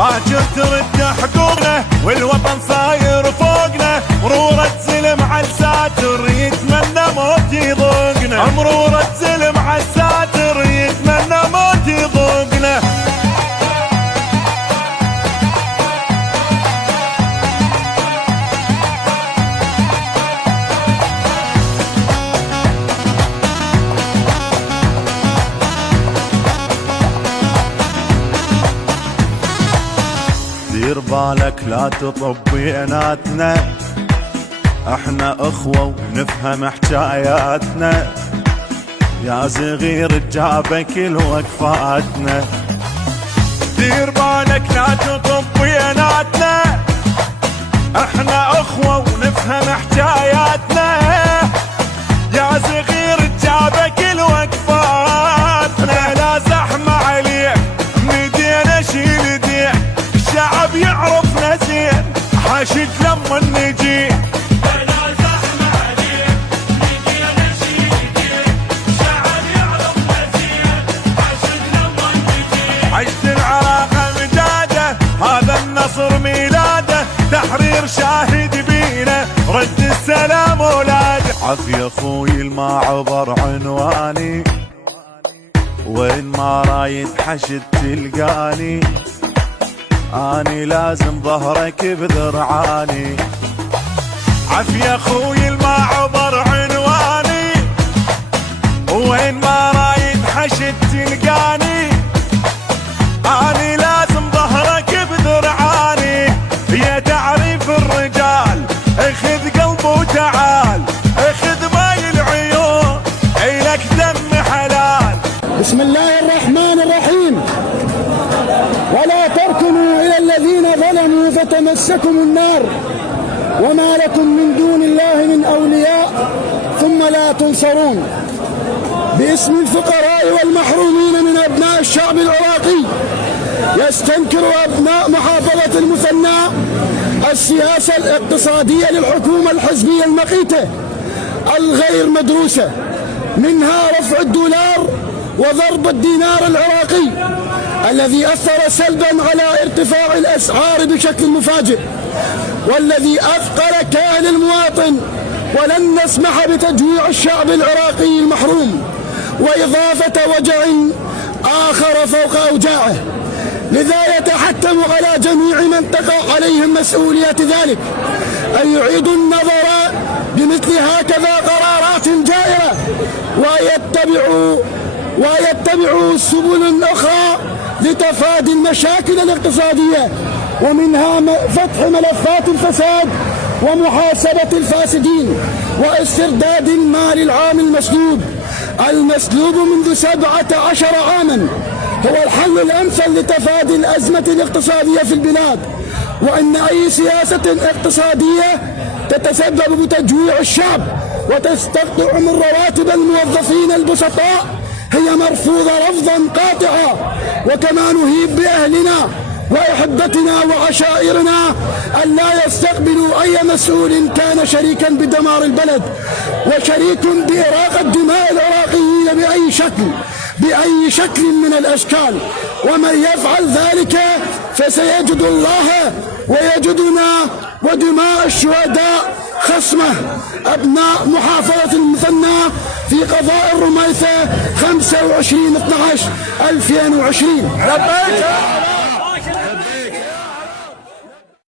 باكر ترد حقوقنا والوطن صاير فوقنا. مرورة زلم عالساتر يتمنى موت يذوقنا. مرورة زلم عالساتر يتمنى موت يذوقنا. دير بالك لا تطب بيناتنا، احنا اخوة ونفهم حكاياتنا. يا صغير تجابك كل وقفاتنا. دير بالك لا تطب بيناتنا، احنا اخوة ونفهم حكاياتنا. يا صغير تجابك كل وقفاتنا. لا زحمة عليك مدينا شيل ديك، الشعب يعرفنا زين حاشد لما نجي. لا زحمة عليك مدينا شيل ديك، الشعب يعرفنا زين حاشد لما نجي. عشت العراق مجاده هذا النصر ميلاده، تحرير شاهد بينا رد السلام ولاده. عافية اخوي الما عبر عنواني، وين ما رايد حشد تلقاني. اني لازم ظهرك بذرعاني. عافية اخوي الما عبر عنواني، وين ما رايد حشد تلقاني. اني لازم ظهرك بذرعاني. يا تعريف الرجال اخذ قلبه وتعال، اخذ ماي العيون الك دم حلال. بسم الله الرحمن الرحيم. ولا تركنوا إلى الذين ظلموا فتمسكم النار وما لكم من دون الله من أولياء ثم لا تنصرون. باسم الفقراء والمحرومين من أبناء الشعب العراقي، يستنكر أبناء محافظة المثنى السياسة الاقتصادية للحكومة الحزبية المقيتة الغير مدروسة، منها رفع الدولار وضرب الدينار العراقي الذي أثر سلبا على ارتفاع الأسعار بشكل مفاجئ، والذي أثقل كاهل المواطن. ولن نسمح بتجويع الشعب العراقي المحروم وإضافة وجع آخر فوق أوجاعه. لذا يتحتم على جميع من تقع عليهم مسؤولية ذلك أن يعيدوا النظر بمثل هكذا قرارات جائرة، ويتبعوا السبل الأخرى لتفادي المشاكل الاقتصادية، ومنها فتح ملفات الفساد ومحاسبة الفاسدين واسترداد المال العام المسلوب منذ 17 عاما هو الحل الأمثل لتفادي الأزمة الاقتصادية في البلاد. وأن أي سياسة اقتصادية تتسبب بتجويع الشعب وتستقطع من رواتب الموظفين البسطاء هي مرفوضة رفضا قاطعا. وكما نهيب بأهلنا وأحبتنا وعشائرنا أن لا يستقبلوا أي مسؤول كان شريكا بدمار البلد وشريك بإراقة دماء العراقيين بأي شكل من الأشكال. ومن يفعل ذلك فسيجد الله ويجدنا ودماء الشهداء خصمه. أبناء محافظة المثنى في قضاء الرميثة 25/12/2020.